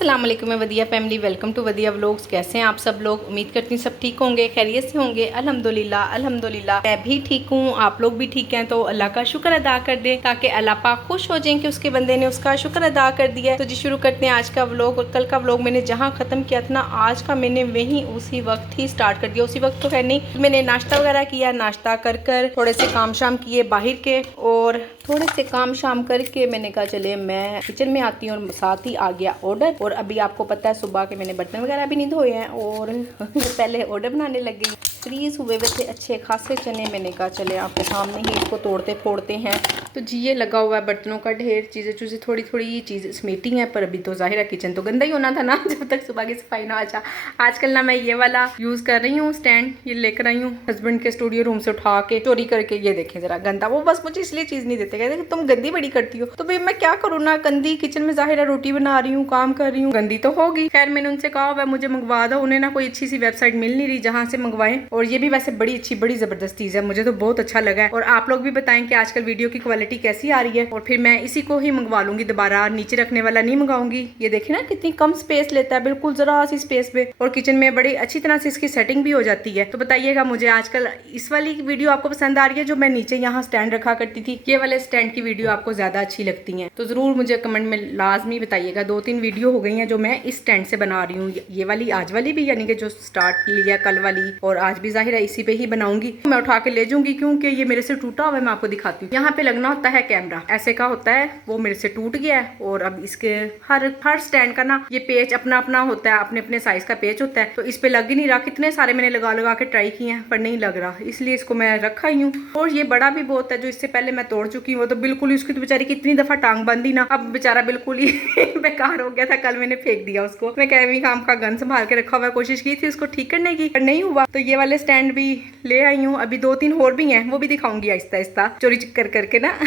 अस्सलाम वालेकुम मैं वदिया फैमिली, वेलकम टू वदिया व्लॉग्स। कैसे हैं आप सब लोग? उम्मीद करती हूँ सब ठीक होंगे, खैरियत से होंगे। अल्हम्दुलिल्लाह अल्हम्दुलिल्लाह मैं भी ठीक हूँ, आप लोग भी ठीक हैं। तो अल्लाह का शुक्र अदा कर दें ताकि अल्लाह पाक खुश हो जाए कि उसके बंदे ने उसका शुक्र अदा कर दिया। तो जी शुरू करते हैं आज का व्लॉग। और कल का व्लॉग मैंने जहाँ ख़त्म किया था ना, आज का मैंने वहीं उसी वक्त ही स्टार्ट कर दिया। उसी वक्त तो खैर नहीं, मैंने नाश्ता वगैरह किया, नाश्ता कर थोड़े से काम शाम किए बाहर के, और थोड़े से काम शाम करके मैंने कहा चले मैं किचन में आती हूँ। और साथ ही आ गया ऑर्डर। और अभी आपको पता है सुबह के मैंने बर्तन वगैरह भी नहीं धोए हैं और पहले ऑर्डर बनाने लग गई। फ्रीज हुए हुए थे अच्छे खासे चने, मैंने कहा चले आपके सामने ही इसको तोड़ते फोड़ते हैं। तो जी ये लगा हुआ है बर्तनों का ढेर, चीज़ें चूज़ें थोड़ी थोड़ी चीज़ें समेटी हैं। पर अभी तो जाहिर है किचन तो गंदा ही होना था ना जब तक सुबह की सफाई ना आ जा। आजकल ना मैं ये वाला यूज़ कर रही हूँ स्टैंड, ये लेकर आई हूँ हस्बैंड के स्टूडियो रूम से उठा के चोरी करके। ये देखें जरा गंदा, वो बस मुझे इसलिए चीज़ नहीं देते, कहते तुम गंदी बड़ी करती हो। तो भाई मैं क्या करूँ ना, गंदी किचन में जाहिर है रोटी बना रही हूँ, काम कर रही हूँ, गंदी तो होगी। खैर मैंने उनसे कहा हुआ मुझे मंगवा दो, उन्हें ना कोई अच्छी सी वेबसाइट मिल नहीं रही जहाँ से मंगवाएं। और ये भी वैसे बड़ी अच्छी बड़ी जबरदस्त चीज़ है, मुझे तो बहुत अच्छा लगा है। और आप लोग भी बताएं कि आजकल वीडियो की क्वालिटी कैसी आ रही है, और फिर मैं इसी को ही मंगवा लूंगी दोबारा, नीचे रखने वाला नहीं मंगाऊंगी। ये देखें ना कितनी कम स्पेस लेता है, बिल्कुल जरा सी स्पेस पे, और किचन में बड़ी अच्छी तरह से इसकी सेटिंग भी हो जाती है। तो बताइएगा मुझे आजकल इस वाली वीडियो आपको पसंद आ रही है जो मैं नीचे यहाँ स्टैंड रखा करती थी, ये वाले स्टैंड की वीडियो आपको ज्यादा अच्छी लगती है? तो जरूर मुझे कमेंट में लाजमी बताइएगा। 2-3 वीडियो हो गई हैं जो मैं इस स्टैंड से बना रही हूँ, ये वाली आज वाली भी, यानी कि जो स्टार्ट लिया कल वाली, और आज भी जाहिर है इसी पे ही बनाऊंगी। मैं उठा के ले जाऊंगी क्योंकि ये मेरे से टूटा हुआ है। मैं आपको दिखाती हूँ, यहाँ पे लगना होता है कैमरा, ऐसे का होता है, वो मेरे से टूट गया है। और अब इसके हर स्टैंड का ना ये पेच अपना अपना होता है, अपने अपने साइज का पेच होता है। तो इस पे लग ही नहीं रहा, कितने सारे मैंने लगा लगा के ट्राई किए हैं पर नहीं लग रहा, इसलिए इसको मैं रखा ही हूँ। और ये बड़ा भी बहुत है, जो इससे पहले मैं तोड़ चुकी हूँ। तो बिल्कुल उसकी तो बेचारी कितनी दफा टांग बंदी ना, अब बेचारा बिल्कुल ही बेकार हो गया था। कल मैंने फेंक दिया उसको। मैं कैमी काम का गन संभाल के रखा हुआ, कोशिश की थी उसको ठीक करने की पर नहीं हुआ। तो ये वाले स्टैंड भी ले आई हूँ। अभी 2-3 और भी हैं, वो भी दिखाऊंगी आहिस्ता आहिस्ता चोरी चक्कर करके ना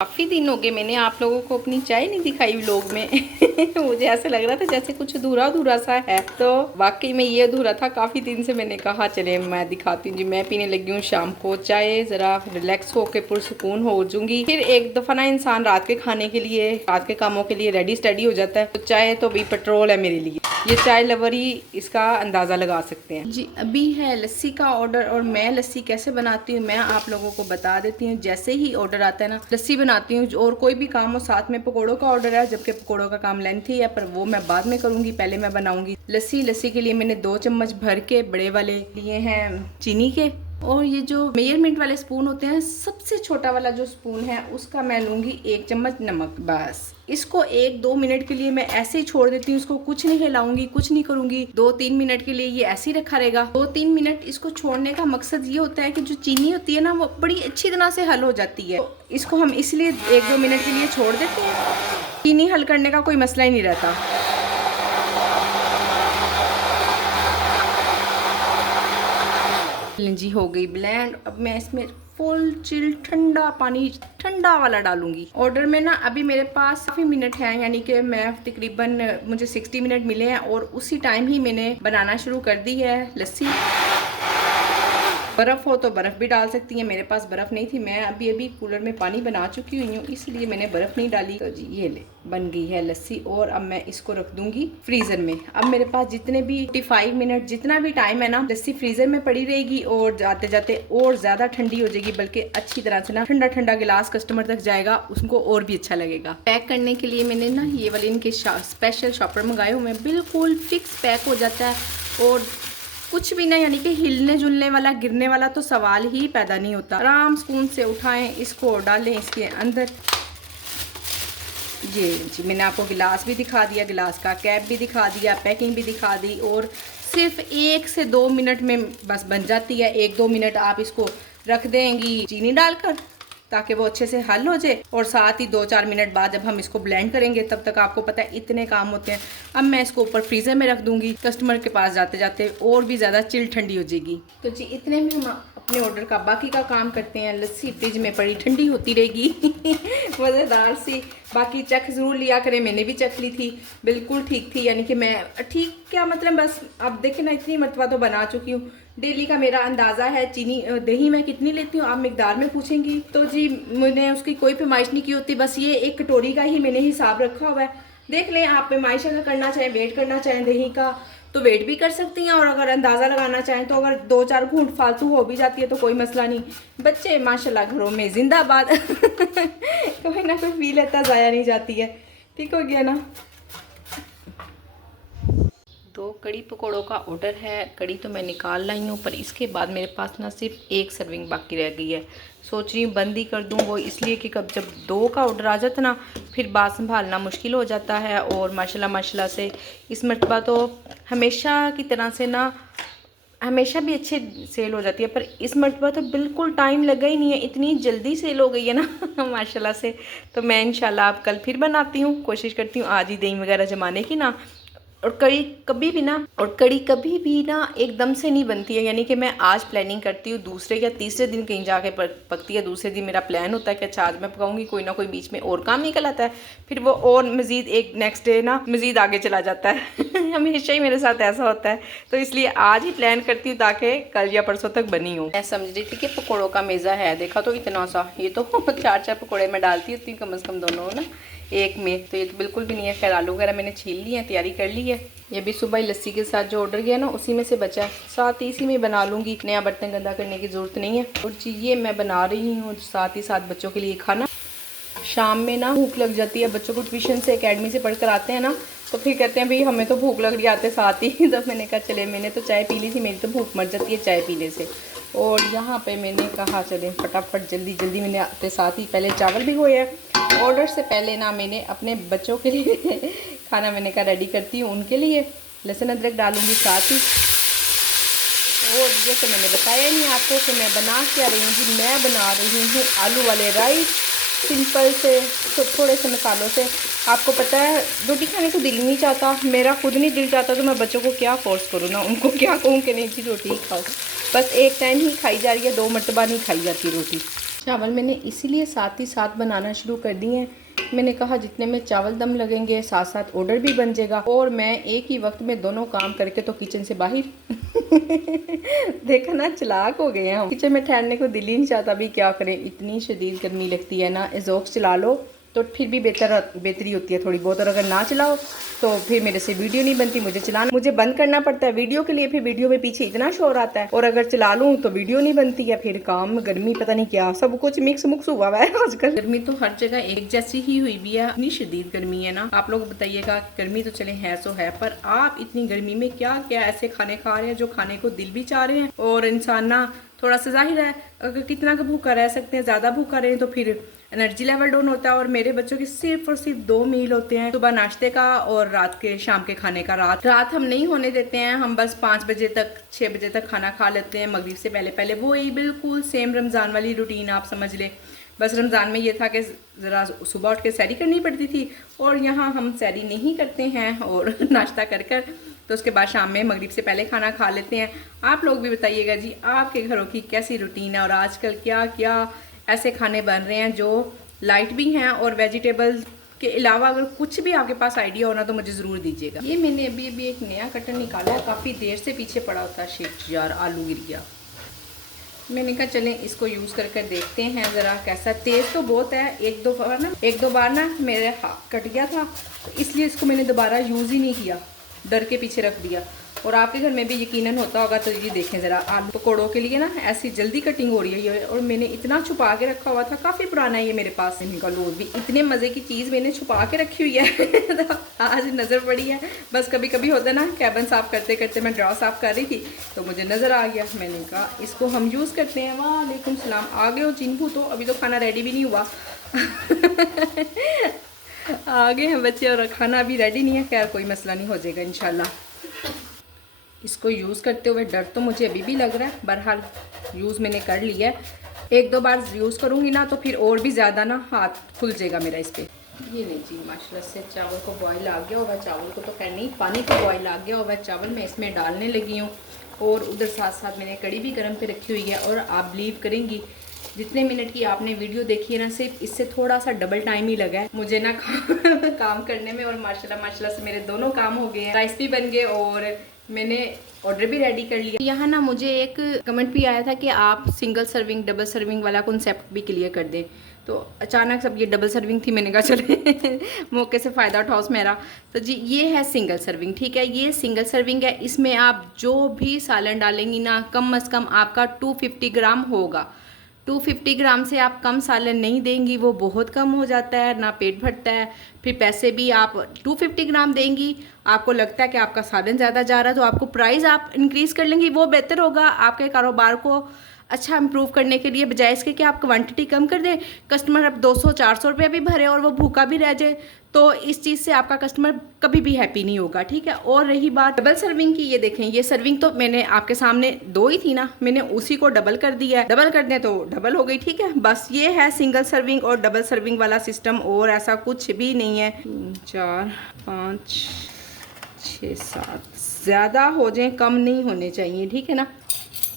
काफी दिन हो गए मैंने आप लोगों को अपनी चाय नहीं दिखाई व्लॉग में मुझे ऐसे लग रहा था जैसे कुछ अधूरा अधूरा सा है। तो वाकई में ये अधूरा था, काफी दिन से मैंने कहा चले मैं दिखाती हूँ जी। मैं पीने लगी हूँ शाम को चाय, जरा रिलैक्स होके पुरसुकून हो जाऊंगी। फिर एक दफा ना इंसान रात के खाने के लिए, रात के कामों के लिए रेडी स्टडी हो जाता है। तो चाय तो भी पेट्रोल है मेरे लिए, ये चाय लवर ही इसका अंदाजा लगा सकते हैं जी। अभी है लस्सी का ऑर्डर, और मैं लस्सी कैसे बनाती हूँ मैं आप लोगों को बता देती हूँ। जैसे ही ऑर्डर आता है ना लस्सी बनाती हूँ, और कोई भी काम हो। साथ में पकौड़ों का ऑर्डर है, जबकि पकौड़ों का काम लेंथी है, पर वो मैं बाद में करूंगी, पहले मैं बनाऊंगी लस्सी। लस्सी के लिए मैंने 2 चम्मच भर के बड़े वाले लिए हैं चीनी के, और ये जो मेजरमेंट वाले स्पून होते हैं, सबसे छोटा वाला जो स्पून है उसका मैं लूंगी 1 चम्मच नमक। बस इसको 1-2 मिनट के लिए मैं ऐसे ही छोड़ देती हूँ, इसको कुछ नहीं हिलाऊंगी, कुछ नहीं करूंगी। 2-3 मिनट के लिए ये ऐसे ही रखा रहेगा। 2-3 मिनट इसको छोड़ने का मकसद ये होता है कि जो चीनी होती है ना वो बड़ी अच्छी तरह से हल हो जाती है। तो इसको हम इसलिए 1-2 मिनट के लिए छोड़ देते हैं, चीनी हल करने का कोई मसला ही नहीं रहता। जी हो गई ब्लेंड। अब मैं इसमें फुल चिल ठंडा पानी, ठंडा वाला डालूंगी। ऑर्डर में ना अभी मेरे पास काफ़ी मिनट है, यानी कि मैं तकरीबन मुझे 60 मिनट मिले हैं, और उसी टाइम ही मैंने बनाना शुरू कर दी है लस्सी। बर्फ़ हो तो बर्फ़ भी डाल सकती हैं, मेरे पास बर्फ़ नहीं थी। मैं अभी कूलर में पानी बना चुकी हुई हूँ, इसलिए मैंने बर्फ़ नहीं डाली। तो जी ये ले बन गई है लस्सी, और अब मैं इसको रख दूंगी फ्रीज़र में। अब मेरे पास जितने भी 45 मिनट जितना भी टाइम है ना, लस्सी फ्रीज़र में पड़ी रहेगी, और जाते जाते और ज़्यादा ठंडी हो जाएगी, बल्कि अच्छी तरह से ना ठंडा ठंडा गिलास कस्टमर तक जाएगा, उसको और भी अच्छा लगेगा। पैक करने के लिए मैंने ना ये वाले इनके स्पेशल शॉपर मंगाए हुए हैं, बिल्कुल फिक्स पैक हो जाता है, और कुछ भी ना, यानी कि हिलने जुलने वाला, गिरने वाला तो सवाल ही पैदा नहीं होता। आराम सुकून से उठाएं, इसको डालें इसके अंदर। ये जी मैंने आपको गिलास भी दिखा दिया, गिलास का कैप भी दिखा दिया, पैकिंग भी दिखा दी, और सिर्फ 1 से 2 मिनट में बस बन जाती है। 1-2 मिनट आप इसको रख देंगी चीनी डालकर, ताकि वो अच्छे से हल हो जाए, और साथ ही 2-4 मिनट बाद जब हम इसको ब्लेंड करेंगे तब तक आपको पता है इतने काम होते हैं। अब मैं इसको ऊपर फ्रीज़र में रख दूंगी, कस्टमर के पास जाते जाते और भी ज़्यादा चिल ठंडी हो जाएगी। तो जी इतने में हम अपने ऑर्डर का बाकी का काम करते हैं। लस्सी फ्रिज में पड़ी ठंडी होती रहेगी मज़ेदार सी। बाकी चख ज़रूर लिया करें, मैंने भी चख ली थी, बिल्कुल ठीक थी। यानी कि मैं ठीक क्या मतलब, बस अब देखें ना इतनी मरतबा तो बना चुकी हूँ, डेली का मेरा अंदाज़ा है। चीनी दही मैं कितनी लेती हूँ आप मिकदार में पूछेंगी तो जी मैंने उसकी कोई पैमाइश नहीं की होती, बस ये 1 कटोरी का ही मैंने हिसाब रखा हुआ है। देख लें, आप पैमाइश अगर करना चाहें, वेट करना चाहें दही का तो वेट भी कर सकती हैं, और अगर अंदाज़ा लगाना चाहें तो अगर 2-4 घूंट फालतू हो भी जाती है तो कोई मसला नहीं। बच्चे माशाल्लाह घरों में जिंदाबाद कोई ना कोई पी लेता, ज़ाया नहीं जाती है। ठीक हो गया ना। 2 कड़ी पकौड़ों का ऑर्डर है। कड़ी तो मैं निकाल लाई हूँ, पर इसके बाद मेरे पास ना सिर्फ 1 सर्विंग बाकी रह गई है। सोच रही हूँ बंद ही कर दूँ, वो इसलिए कि कब जब 2 का ऑर्डर आ जाता ना फिर बात संभालना मुश्किल हो जाता है। और माशाल्लाह से इस मर्तबा तो हमेशा की तरह से ना हमेशा भी अच्छी सेल हो जाती है, पर इस मर्तबा तो बिल्कुल टाइम लगा ही नहीं है, इतनी जल्दी सेल हो गई है ना माशाल्लाह से। तो मैं इंशाल्लाह अब कल फिर बनाती हूँ, कोशिश करती हूँ आज ही दही वगैरह जमाने की ना। और कड़ी कभी भी ना एकदम से नहीं बनती है, यानी कि मैं आज प्लानिंग करती हूँ, दूसरे या तीसरे दिन कहीं जाके पकती है। दूसरे दिन मेरा प्लान होता है कि अच्छा आज मैं पकाऊंगी, कोई ना कोई बीच में और काम निकल आता है, फिर वो और मज़ीद एक नेक्स्ट डे ना मज़ीद आगे चला जाता है हमेशा ही मेरे साथ ऐसा होता है। तो इसलिए आज ही प्लान करती हूँ ताकि कल या परसों तक बनी हो। मैं समझ रही थी कि पकौड़ों का मेज़ा है, देखा तो इतना सा, ये तो 4-4 पकौड़े मैं डालती होती हूँ कम से कम दोनों ना एक में, तो ये तो बिल्कुल भी नहीं है। खैर आलू वगैरह मैंने छील लिए हैं, तैयारी कर ली है। ये भी सुबह ही लस्सी के साथ जो ऑर्डर किया ना उसी में से बचा है, साथ ही इसी में बना लूँगी, नया बर्तन गंदा करने की ज़रूरत नहीं है। और ये मैं बना रही हूँ साथ ही साथ बच्चों के लिए खाना। शाम में ना भूख लग जाती है, बच्चों को ट्यूशन से एकेडमी से पढ़ कर आते हैं ना, तो फिर कहते हैं भाई हमें तो भूख लग रही आते साथ ही तो मैंने कहा चले, मैंने तो चाय पी ली थी, मेरी तो भूख मर जाती है चाय पीने से। और यहाँ पे मैंने कहा चलें फटाफट जल्दी मैंने आते साथ ही पहले चावल भिगोए हैं। ऑर्डर से पहले ना मैंने अपने बच्चों के लिए खाना मैंने कहा रेडी करती हूँ, उनके लिए लहसुन अदरक डालूँगी साथ ही। और जैसे मैंने बताया नहीं आपको कि मैं बना क्या रही हूँ जी, मैं बना रही हूँ आलू वाले राइस, सिंपल से थोड़े से मसालों से। आपको पता है रोटी खाने को दिल नहीं चाहता, मेरा खुद नहीं दिल चाहता, तो मैं बच्चों को क्या फोर्स करूँ ना, उनको क्या कहूँ कि नहीं जी रोटी ही खाओ। बस एक टाइम ही खाई जा रही है, 2 मरतबा नहीं खाई जाती रोटी। चावल मैंने इसीलिए साथ ही साथ बनाना शुरू कर दिए हैं। मैंने कहा जितने में चावल दम लगेंगे साथ साथ ऑर्डर भी बन जाएगा, और मैं एक ही वक्त में दोनों काम करके तो किचन से बाहर देखा ना, चालाक हो गए हैं हम। किचन में ठहरने को दिल ही नहीं चाहता, भी क्या करें, इतनी शदीद गर्मी लगती है ना। एज़ॉस्ट चला लो तो फिर भी बेहतरी होती है थोड़ी बहुत, और अगर ना चलाओ तो फिर मेरे से वीडियो नहीं बनती, मुझे बंद करना पड़ता है वीडियो के लिए, फिर वीडियो में पीछे इतना शोर आता है, और अगर चला लूँ तो वीडियो नहीं बनती है, फिर काम गर्मी पता नहीं क्या सब कुछ मिक्स मुक्स हुआ है आजकल। गर्मी तो हर जगह एक जैसी ही हुई भी है, इतनी शदीद गर्मी है ना। आप लोग बताइएगा, गर्मी तो चले है सो है, पर आप इतनी गर्मी में क्या क्या ऐसे खाने खा रहे हैं जो खाने को दिल भी चाह रहे हैं। और इंसान ना थोड़ा सा जाहिर है अगर कितना का भूखा रह सकते हैं, ज़्यादा भूखा रहे तो फिर एनर्जी लेवल डाउन होता है। और मेरे बच्चों के सिर्फ और सिर्फ 2 मील होते हैं, सुबह नाश्ते का और रात के शाम के खाने का। रात हम नहीं होने देते हैं, हम बस 5 बजे तक 6 बजे तक खाना खा लेते हैं मगरिब से पहले। वो ही बिल्कुल सेम रमज़ान वाली रूटीन आप समझ ले। बस रमज़ान में ये था कि ज़रा सुबह उठ के सैरी करनी पड़ती थी, और यहाँ हम सैरी नहीं करते हैं और नाश्ता कर तो उसके बाद शाम में मगरिब से पहले खाना खा लेते हैं। आप लोग भी बताइएगा जी आपके घरों की कैसी रूटीन है, और आजकल क्या क्या ऐसे खाने बन रहे हैं जो लाइट भी हैं, और वेजिटेबल्स के अलावा अगर कुछ भी आपके पास आइडिया हो ना तो मुझे ज़रूर दीजिएगा। ये मैंने अभी एक नया कटर निकाला है, काफ़ी देर से पीछे पड़ा होता है। शिट यार, आलू गिर गया। मैंने कहा चलें इसको यूज़ कर देखते हैं ज़रा कैसा। तेज़ तो बहुत है, एक दो बार ना मेरे हाथ कट गया था, तो इसलिए इसको मैंने दोबारा यूज़ ही नहीं किया, डर के पीछे रख दिया। और आपके घर में भी यकीनन होता होगा। तो ये देखें ज़रा, आलू पकौड़ों के लिए ना ऐसी जल्दी कटिंग हो रही है ये, और मैंने इतना छुपा के रखा हुआ था, काफ़ी पुराना है ये मेरे पास। इनका लोग भी इतने मज़े की चीज़ मैंने छुपा के रखी हुई है तो आज नज़र पड़ी है। बस कभी कभी होता है ना, कैबिन साफ़ करते करते मैं ड्रॉ साफ़ कर रही थी तो मुझे नज़र आ गया। मैंने कहा इसको हम यूज़ करते हैं। वालेकुम सलाम, आ गए हो चिन्हू, तो अभी तो खाना रेडी भी नहीं हुआ आ गए हैं बच्चे, और खाना अभी रेडी नहीं है। खैर कोई मसला नहीं, हो जाएगा इंशाल्लाह। इसको यूज़ करते हुए डर तो मुझे अभी भी लग रहा है, बहरहाल यूज़ मैंने कर लिया है। 1-2 बार यूज़ करूँगी ना तो फिर और भी ज़्यादा ना हाथ खुल जाएगा मेरा इस पर। ये नहीं जी, माशाल्लाह से चावल को बॉयल आ गया होगा, चावल को तो खैर नहीं, पानी को बॉयल आ गया होगा, चावल मैं इसमें डालने लगी हूँ। और उधर साथ साथ मैंने कड़ी भी गर्म पे रखी हुई है। और आप बिलीव करेंगी, जितने मिनट की आपने वीडियो देखी है ना, सिर्फ इससे थोड़ा सा डबल टाइम ही लगा है मुझे ना काम करने में। और माशाल्लाह से मेरे दोनों काम हो गए हैं, राइस भी बन गए और मैंने ऑर्डर भी रेडी कर लिया। यहाँ ना मुझे एक कमेंट भी आया था कि आप सिंगल सर्विंग डबल सर्विंग वाला कॉन्सेप्ट भी क्लियर कर दें। तो अचानक सब ये डबल सर्विंग थी, मैंने कहा चले मौके से फ़ायदा उठाओ मेरा। तो जी ये है सिंगल सर्विंग, ठीक है, ये सिंगल सर्विंग है। इसमें आप जो भी सालन डालेंगी ना, कम से कम आपका 250 ग्राम होगा। 250 ग्राम से आप कम सालन नहीं देंगी, वो बहुत कम हो जाता है, ना पेट भरता है। फिर पैसे भी आप 250 ग्राम देंगी, आपको लगता है कि आपका सालन ज़्यादा जा रहा है, तो आपको प्राइस आप इंक्रीज़ कर लेंगी, वो बेहतर होगा आपके कारोबार को अच्छा इम्प्रूव करने के लिए, बजाय इसके कि आप क्वांटिटी कम कर दें, कस्टमर अब 200-400 रुपये भी भरे और वो भूखा भी रह जाए, तो इस चीज़ से आपका कस्टमर कभी भी हैप्पी नहीं होगा, ठीक है। और रही बात डबल सर्विंग की, ये देखें, ये सर्विंग तो मैंने आपके सामने 2 ही थी ना, मैंने उसी को डबल कर दिया है, डबल कर दें तो डबल हो गई, ठीक है। बस ये है सिंगल सर्विंग और डबल सर्विंग वाला सिस्टम, और ऐसा कुछ भी नहीं है। 4 5 6 7 ज़्यादा हो जाए, कम नहीं होने चाहिए, ठीक है ना।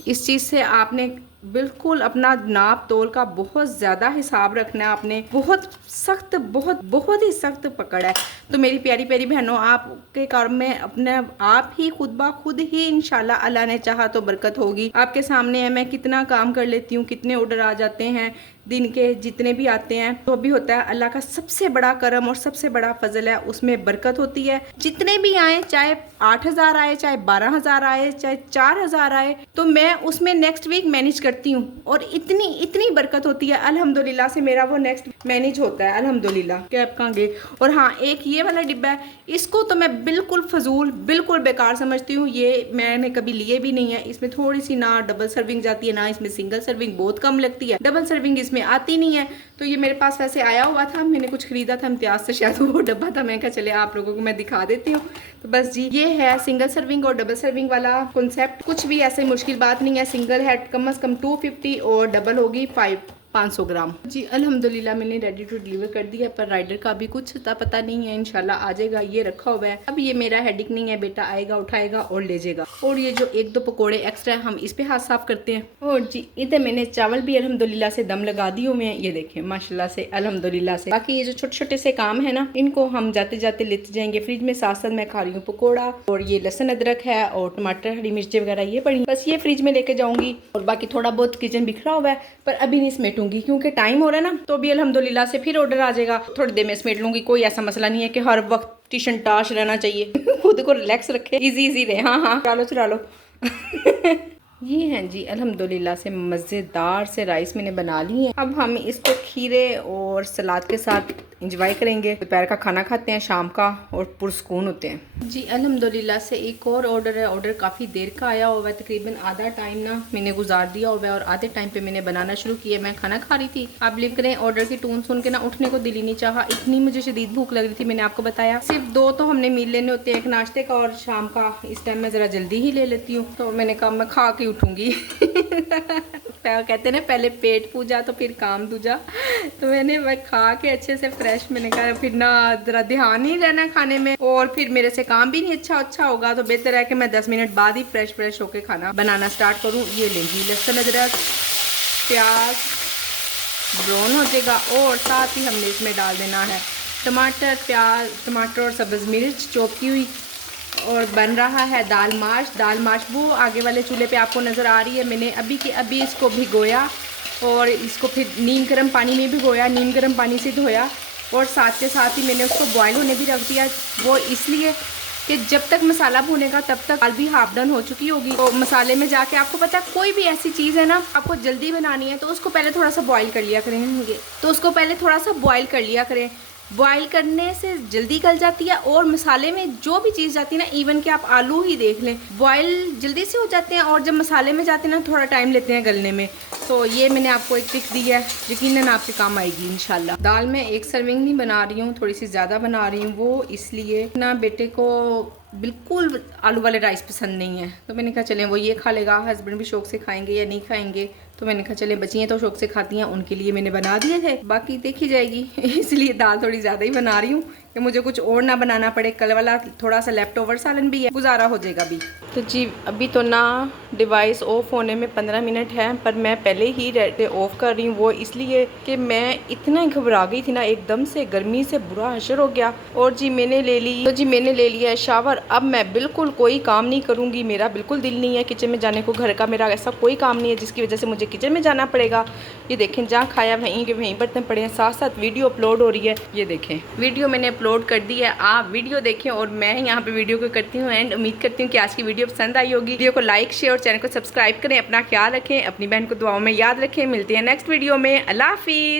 इस चीज़ से आपने बिल्कुल अपना नाप तोल का बहुत ज़्यादा हिसाब रखना है, आपने बहुत सख्त, बहुत ही सख्त पकड़ है। तो मेरी प्यारी प्यारी बहनों, आपके काम में अपने आप ही खुद ब खुद ही इंशाल्लाह अल्लाह ने चाहा तो बरकत होगी। आपके सामने है मैं कितना काम कर लेती हूँ, कितने ऑर्डर आ जाते हैं दिन के, जितने भी आते हैं तो भी होता है अल्लाह का सबसे बड़ा करम और सबसे बड़ा फजल है, उसमें बरकत होती है। जितने भी आए, चाहे 8,000 आए, चाहे 12,000 आए, चाहे 4,000 आए, तो मैं उसमें नेक्स्ट वीक मैनेज करती हूँ, और इतनी बरकत होती है अल्हम्दुलिल्लाह से, मेरा वो नेक्स्ट मैनेज होता है अल्हम्दुलिल्लाह। कैब कहाँ गए। और हाँ, एक ये वाला डिब्बा है, इसको तो मैं बिल्कुल फजूल, बिल्कुल बेकार समझती हूँ, ये मैंने कभी लिए भी नहीं है। इसमें थोड़ी सी ना डबल सर्विंग जाती है, ना इसमें सिंगल सर्विंग, बहुत कम लगती है, डबल सर्विंग इसमें आती नहीं है। तो ये मेरे पास वैसे आया हुआ था, मैंने कुछ खरीदा था इम्तियाज से, शायद वो डब्बा था, मैं कहा चले आप लोगों को मैं दिखा देती हूँ। तो बस जी ये है सिंगल सर्विंग और डबल सर्विंग वाला कॉन्सेप्ट, कुछ भी ऐसे मुश्किल बात नहीं है। सिंगल है कम से कम 250 और डबल होगी 500 ग्राम। जी अल्हम्दुलिल्लाह मैंने रेडी टू डिलीवर कर दिया, पर राइडर का भी कुछ पता नहीं है, इंशाल्लाह आ जाएगा। ये रखा हुआ है, अब ये मेरा हेडिक नहीं है, बेटा आएगा उठाएगा और ले जाएगा। और ये जो 1-2 पकोड़े एक्स्ट्रा हम इस पे हाथ साफ करते हैं। और जी इधर मैंने चावल भी अल्हम्दुलिल्लाह से दम लगा दिए हुए हैं, ये देखें माशाल्लाह से अल्हम्दुलिल्लाह से। बाकी ये जो छोटे छोटे से काम है ना, इनको हम जाते जाते लेते जाएंगे फ्रिज में। साथ साथ मैं खा रही हूँ पकौड़ा, और ये लहसुन अदरक है, और टमाटर हरी मिर्चें वगैरह ये पड़ी, बस ये फ्रिज में लेके जाऊंगी। और बाकी थोड़ा बहुत किचन बिखरा हुआ है, पर अभी नहीं समेटूंगी क्योंकि टाइम हो रहा है ना। तो अभी अल्हम्दुलिल्लाह से फिर ऑर्डर आ जाएगा, थोड़ी देर में समेट लूंगी। कोई ऐसा मसला नहीं है कि हर वक्त टिशन टाश रहना चाहिए खुद को रिलैक्स रखे, इजी रहे। हाँ चला लो ये हैं जी अल्हम्दुलिल्लाह से मज़ेदार से राइस मैंने बना ली है। अब हम इसको खीरे और सलाद के साथ इंजॉय करेंगे। दोपहर का खाना खाते हैं, शाम का, और पुरसकून होते हैं। जी अल्हम्दुलिल्लाह से एक और ऑर्डर है। ऑर्डर काफ़ी देर का आया हुआ है, तकरीबन आधा टाइम ना मैंने गुजार दिया हुआ है, और आधे टाइम पे मैंने बनाना शुरू किया। मैं खाना खा रही थी, आप बिलीव करें ऑर्डर की टोन सुन के ना उठने को दिल ही नहीं चाहा, इतनी मुझे शदीद भूख लग रही थी। मैंने आपको बताया सिर्फ 2 तो हमने मील लेने होते हैं, एक नाश्ते का और शाम का। इस टाइम मैं ज़रा जल्दी ही ले लेती हूँ, तो मैंने कहा मैं खा के उठूँगी कहते ना पहले पेट पूजा तो फिर काम दूजा। तो मैं खा के अच्छे से फ्रेश, मैंने कहा फिर ना ज़रा ध्यान ही रहना खाने में, और फिर मेरे से काम भी नहीं अच्छा होगा। तो बेहतर है कि मैं 10 मिनट बाद ही फ्रेश होके खाना बनाना स्टार्ट करूँ। ये लेंगी लहसुन अदरक प्याज ब्राउन हो जाएगा, और साथ ही हमने इसमें डाल देना है टमाटर, प्याज, टमाटर और सब्ज़ मिर्च चॉप की हुई। और बन रहा है दाल माश वो आगे वाले चूल्हे पे आपको नज़र आ रही है। मैंने अभी के अभी इसको भिगोया, और इसको फिर नीम गर्म पानी में भिगोया, नीम गर्म पानी से धोया, और साथ के साथ ही मैंने उसको बॉयल होने भी रख दिया। वो इसलिए कि जब तक मसाला भुनेगा तब तक दाल भी हाफ डन हो चुकी होगी। तो मसाले में जाके आपको पता है कोई भी ऐसी चीज़ है ना आपको जल्दी बनानी है, तो उसको पहले थोड़ा सा बॉयल कर लिया करेंगे, तो उसको पहले थोड़ा सा बॉयल कर लिया करें। बॉयल करने से जल्दी गल जाती है, और मसाले में जो भी चीज़ जाती है ना, इवन कि आप आलू ही देख लें, बॉयल जल्दी से हो जाते हैं, और जब मसाले में जाते हैं ना थोड़ा टाइम लेते हैं गलने में। तो ये मैंने आपको एक ट्रिक दी है, यकीनन आपके काम आएगी इंशाल्लाह। दाल में एक सर्विंग नहीं बना रही हूँ, थोड़ी सी ज़्यादा बना रही हूँ, वो इसलिए ना बेटे को बिल्कुल आलू वाले राइस पसंद नहीं है। तो मैंने कहा चलें वो ये खा लेगा, हस्बैंड भी शौक से खाएंगे या नहीं खाएंगे। तो मैंने कहा चले बच्चियाँ तो शौक से खाती हैं, उनके लिए मैंने बना दिए थे, बाकी देखी जाएगी इसलिए दाल थोड़ी ज़्यादा ही बना रही हूँ कि मुझे कुछ और ना बनाना पड़े। कल वाला थोड़ा सा लेफ्ट ओवर सालन भी है, गुजारा हो जाएगा भी। तो जी अभी तो ना डिवाइस ऑफ होने में 15 मिनट है, पर मैं पहले ही रेड ऑफ कर रही हूँ। वो इसलिए कि मैं इतना घबरा गई थी ना, एकदम से गर्मी से बुरा हशर हो गया। और जी मैंने ले ली, तो जी मैंने ले लिया है शावर। अब मैं बिल्कुल कोई काम नहीं करूँगी, मेरा बिल्कुल दिल नहीं है किचन में जाने को। घर का मेरा ऐसा कोई काम नहीं है जिसकी वजह से मुझे किचन में जाना पड़ेगा। ये देखें, जहाँ खाया वहीं के वहीं बर्तन पड़े हैं, साथ साथ वीडियो अपलोड हो रही है। ये देखें, वीडियो मैंने अपलोड कर दी है, आप वीडियो देखें और मैं यहाँ पे वीडियो को करती हूँ एंड। उम्मीद करती हूँ कि आज की वीडियो पसंद आई होगी। वीडियो को लाइक शेयर और चैनल को सब्सक्राइब करें। अपना ख्याल रखें, अपनी बहन को दुआओं में याद रखें। मिलते हैं नेक्स्ट वीडियो में। अल्लाह हाफिज़।